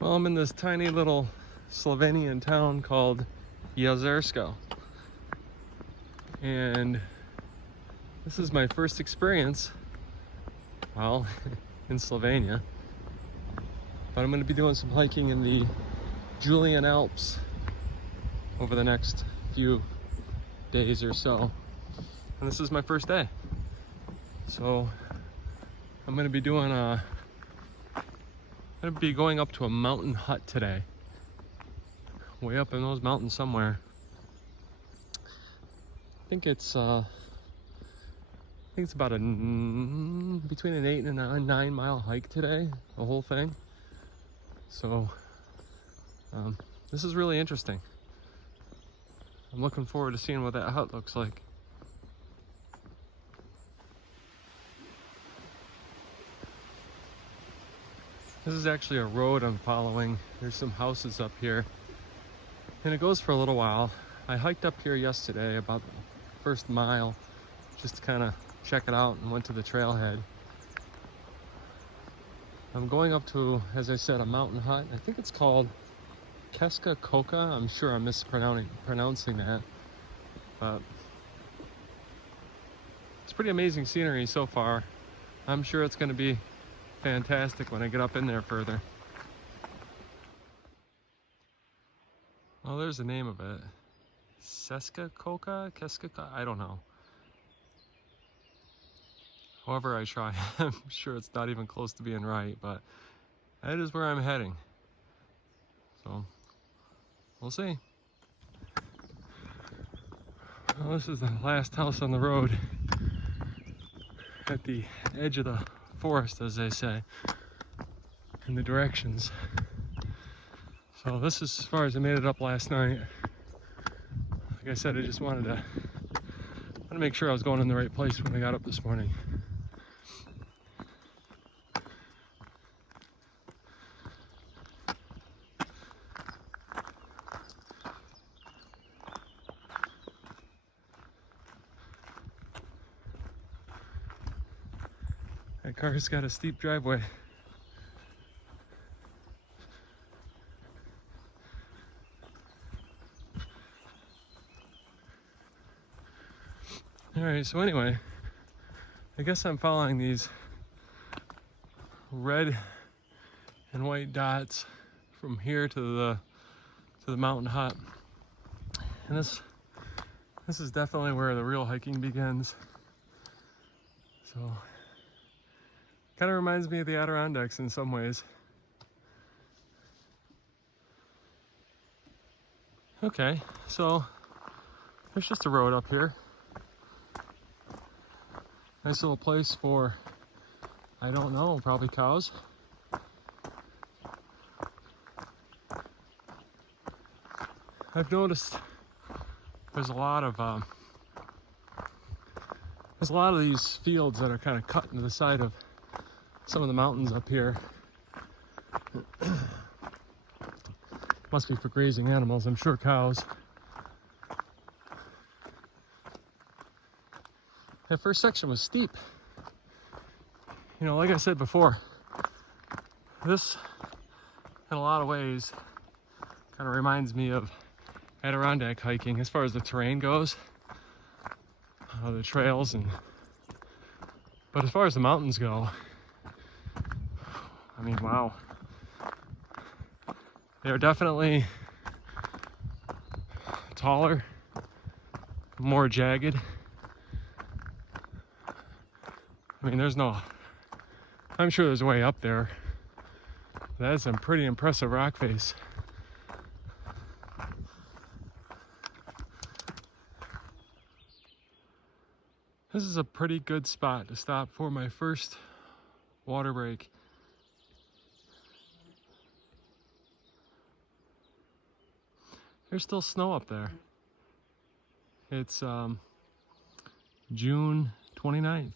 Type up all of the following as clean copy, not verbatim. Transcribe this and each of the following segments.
Well, I'm in this tiny little Slovenian town called Jezersko. And this is my first experience, well, in Slovenia. But I'm going to be doing some hiking in the Julian Alps over the next few days or so. And this is my first day. So I'm going to be doing I'm going to be going up to a mountain hut today. Way up in those mountains somewhere. I think it's about between an 8 and a 9 mile hike today, the whole thing. So this is really interesting. I'm looking forward to seeing what that hut looks like. This is actually a road I'm following. There's some houses up here, and it goes for a little while. I hiked up here yesterday, about the first mile, just to kind of check it out, and went to the trailhead. I'm going up to, as I said, a mountain hut. I think it's called Ceska Koca. I'm sure I'm mispronouncing that, but it's pretty amazing scenery so far. I'm sure it's going to be fantastic when I get up in there further. Oh, there's the name of it. Ceska Koca? I don't know. However I try, I'm sure it's not even close to being right, but that is where I'm heading. So, we'll see. Well, this is the last house on the road at the edge of the forest, as they say, in the directions. So this is as far as I made it up last night. Like I said, I just wanted to make sure I was going in the right place when I got up this morning. That car's got a steep driveway. Alright, so anyway, I guess I'm following these red and white dots from here to the mountain hut. And this is definitely where the real hiking begins. So kind of reminds me of the Adirondacks in some ways. Okay, so there's just a road up here. Nice little place for, I don't know, probably cows. I've noticed there's a lot of these fields that are kind of cut into the side of some of the mountains up here. Must be for grazing animals, I'm sure cows. That first section was steep. You know, like I said before, this in a lot of ways kind of reminds me of Adirondack hiking as far as the terrain goes, the trails, but as far as the mountains go, I mean, wow. They're definitely taller, more jagged. I mean, I'm sure there's a way up there. That's some pretty impressive rock face. This is a pretty good spot to stop for my first water break. There's still snow up there. It's June 29th.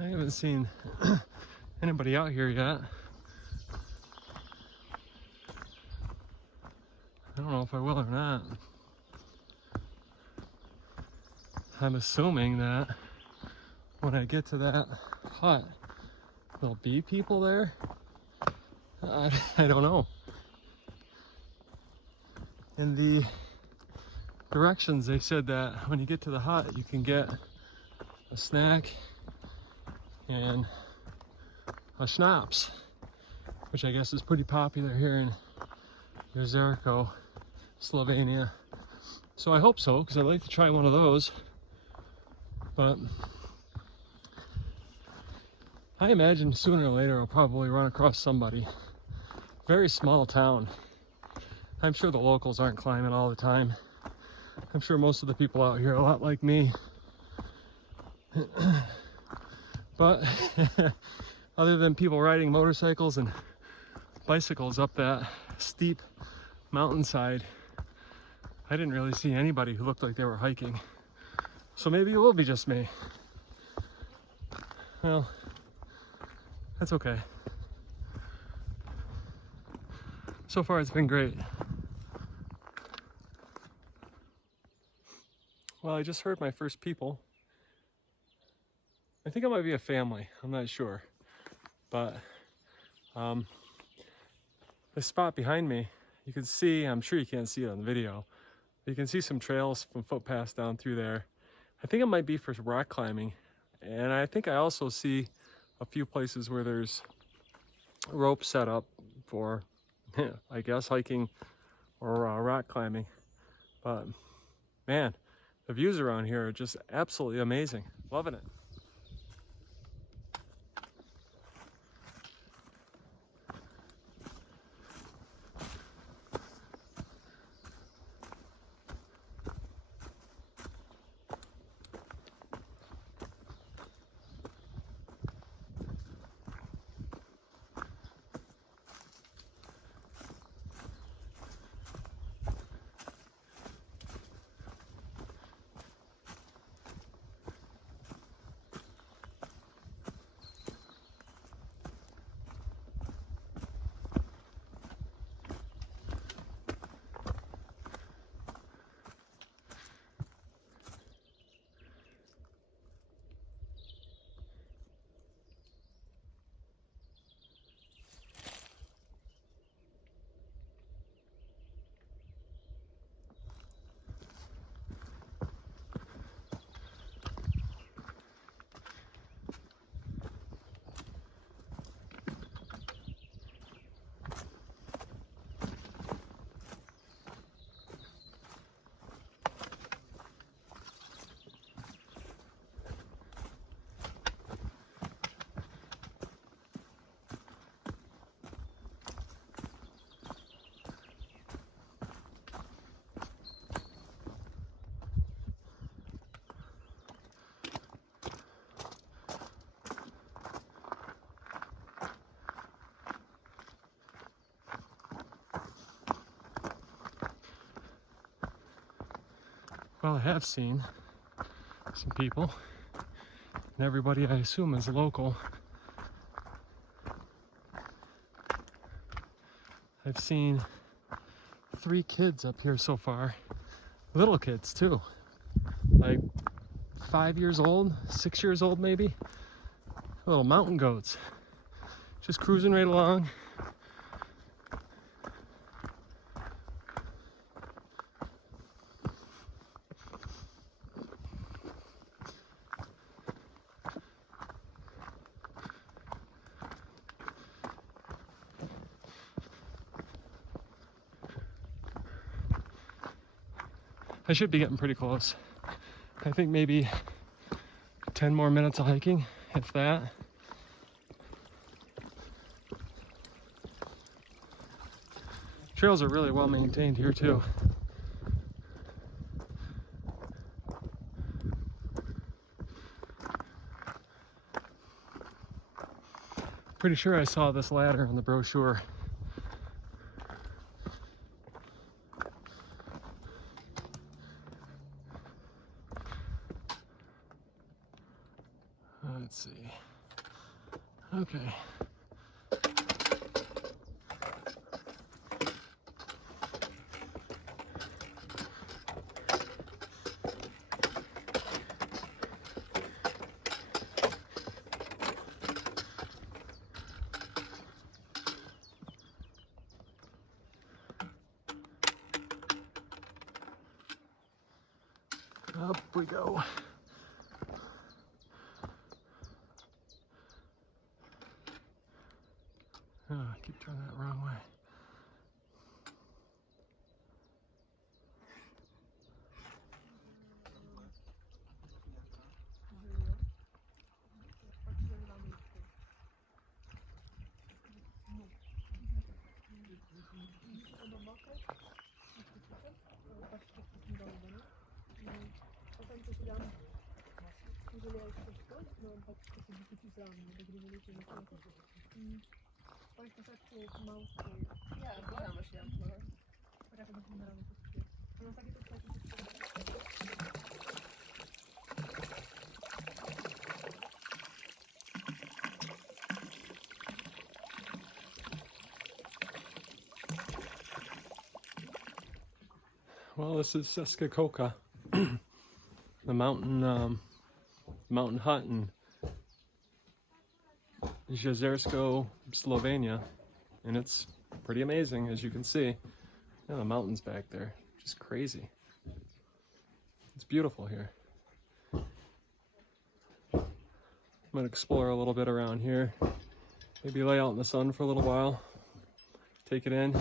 I haven't seen anybody out here yet. I don't know if I will or not. I'm assuming that when I get to that hut, there'll be people there. I don't know. In the directions, they said that when you get to the hut, you can get a snack and a schnapps, which I guess is pretty popular here in Jezersko, Slovenia. So I hope so, because I'd like to try one of those. But I imagine sooner or later I'll probably run across somebody. Very small town. I'm sure the locals aren't climbing all the time. I'm sure most of the people out here are a lot like me. But other than people riding motorcycles and bicycles up that steep mountainside, I didn't really see anybody who looked like they were hiking. So maybe it will be just me. Well, that's okay. So far it's been great. Well, I just heard my first people. I think it might be a family, I'm not sure. But the spot behind me, you can see, I'm sure you can't see it on the video, but you can see some trails from footpaths down through there. I think it might be for rock climbing. And I think I also see a few places where there's rope set up for, I guess, hiking or rock climbing. But man, the views around here are just absolutely amazing. Loving it. Well, I have seen some people, and everybody I assume is local. I've seen 3 kids up here so far, little kids too, like 5 years old, 6 years old maybe, little mountain goats, just cruising right along. I should be getting pretty close. I think maybe 10 more minutes of hiking, if that. Trails are really well maintained here too. Pretty sure I saw this ladder in the brochure. Let's see. Okay. Up we go. Oh, I keep turning that wrong way. Well, this is Ceska Koca, the mountain hut in Jezersko, Slovenia, and it's pretty amazing, as you can see. Yeah, the mountains back there, just crazy. It's beautiful here. I'm gonna explore a little bit around here, maybe lay out in the sun for a little while, take it in.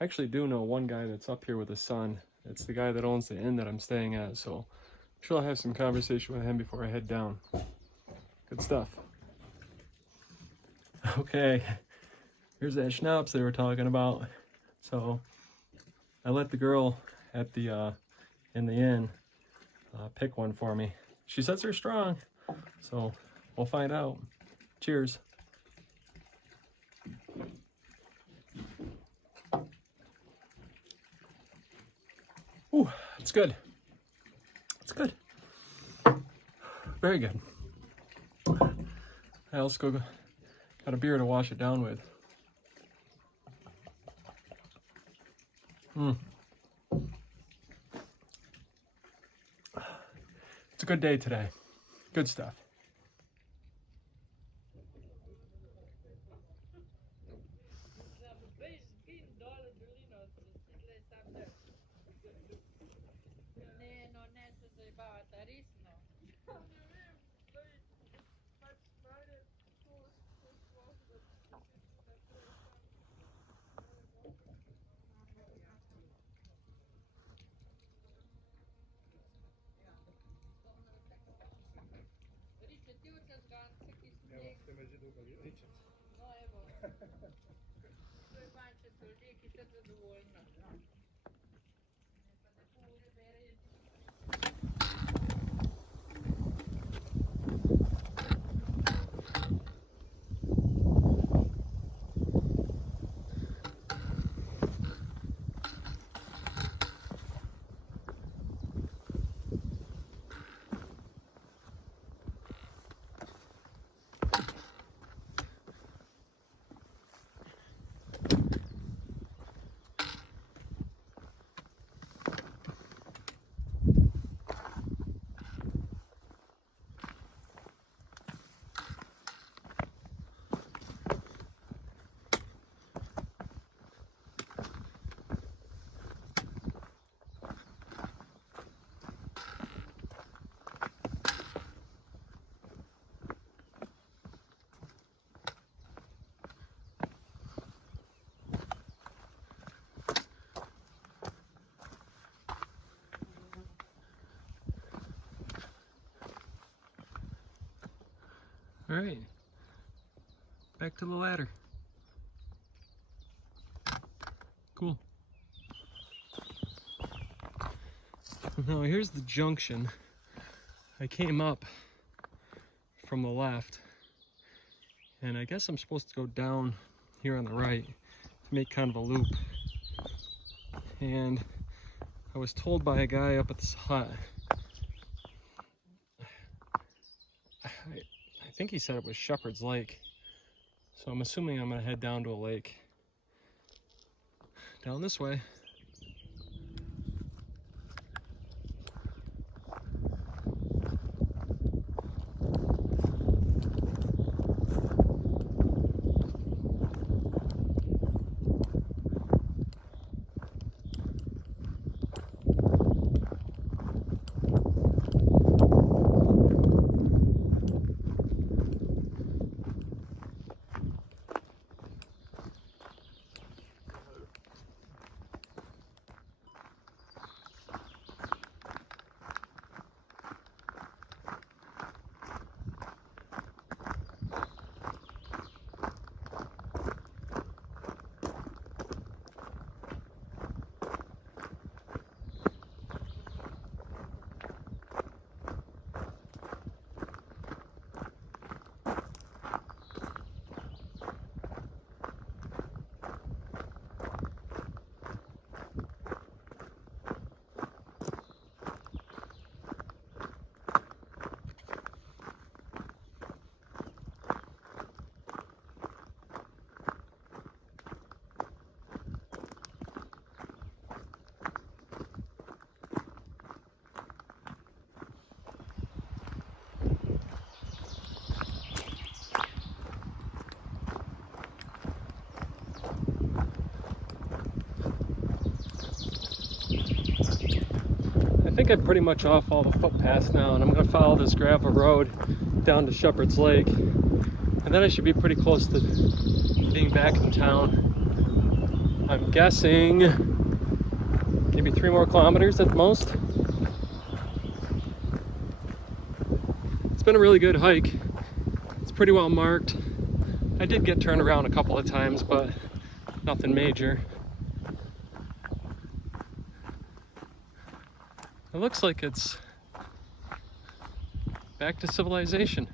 I actually do know one guy that's up here with his son. It's the guy that owns the inn that I'm staying at, so I'm sure I'll have some conversation with him before I head down. Good stuff. Okay, here's that schnapps they were talking about. So I let the girl at the in the inn pick one for me. She says they're strong, so we'll find out. Cheers. Ooh, it's good. It's good. Very good. I also got a beer to wash it down with. It's a good day today. Good stuff. All right, back to the ladder. Cool. Now here's the junction. I came up from the left, and I guess I'm supposed to go down here on the right to make kind of a loop. And I was told by a guy up at this hut, I think he said it was Shepherd's Lake. So I'm assuming I'm gonna head down to a lake. Down this way. I think I'm pretty much off all the footpaths now, and I'm going to follow this gravel road down to Shepherd's Lake, and then I should be pretty close to being back in town. I'm guessing maybe 3 more kilometers at the most. It's been a really good hike. It's pretty well marked. I did get turned around a couple of times, but nothing major. It looks like it's back to civilization.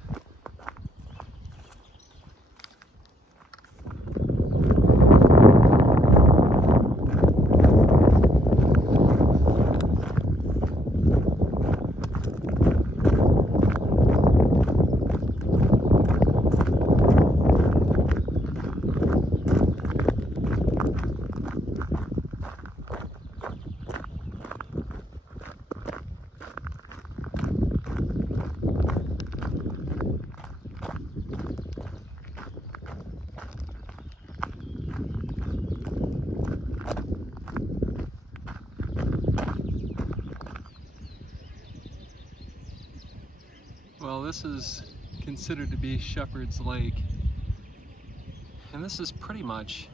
Well, this is considered to be Shepherd's Lake, and this is pretty much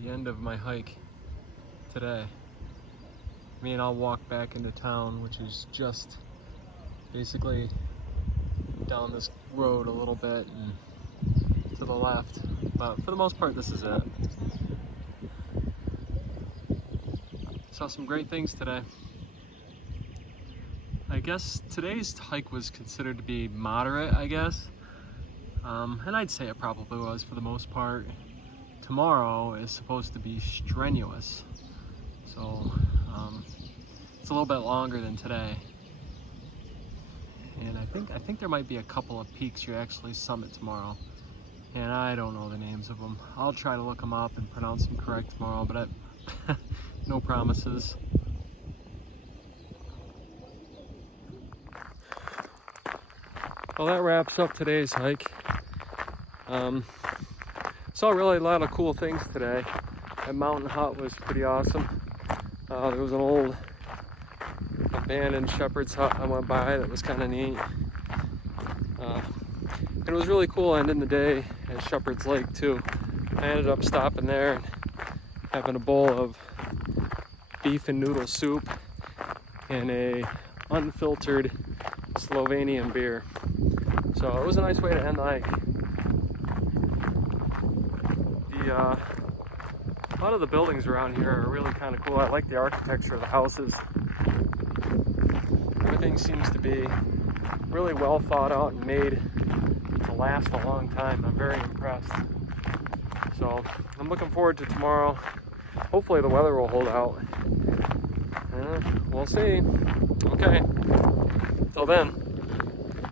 the end of my hike today. I mean, I'll walk back into town, which is just basically down this road a little bit and to the left, but for the most part this is it. Saw some great things today. I guess today's hike was considered to be moderate, I guess. And I'd say it probably was for the most part. Tomorrow is supposed to be strenuous. So it's a little bit longer than today. And I think there might be a couple of peaks you actually summit tomorrow. And I don't know the names of them. I'll try to look them up and pronounce them correct tomorrow, but no promises. Well, that wraps up today's hike. Saw really a lot of cool things today. That mountain hut was pretty awesome. There was an old abandoned shepherd's hut I went by that was kind of neat. And it was really cool ending the day at Shepherd's Lake too. I ended up stopping there and having a bowl of beef and noodle soup and a unfiltered Slovenian beer. So it was a nice way to end the hike. A lot of the buildings around here are really kind of cool. I like the architecture of the houses. Everything seems to be really well thought out and made to last a long time. I'm very impressed. So I'm looking forward to tomorrow. Hopefully the weather will hold out. We'll see. Okay. Till then.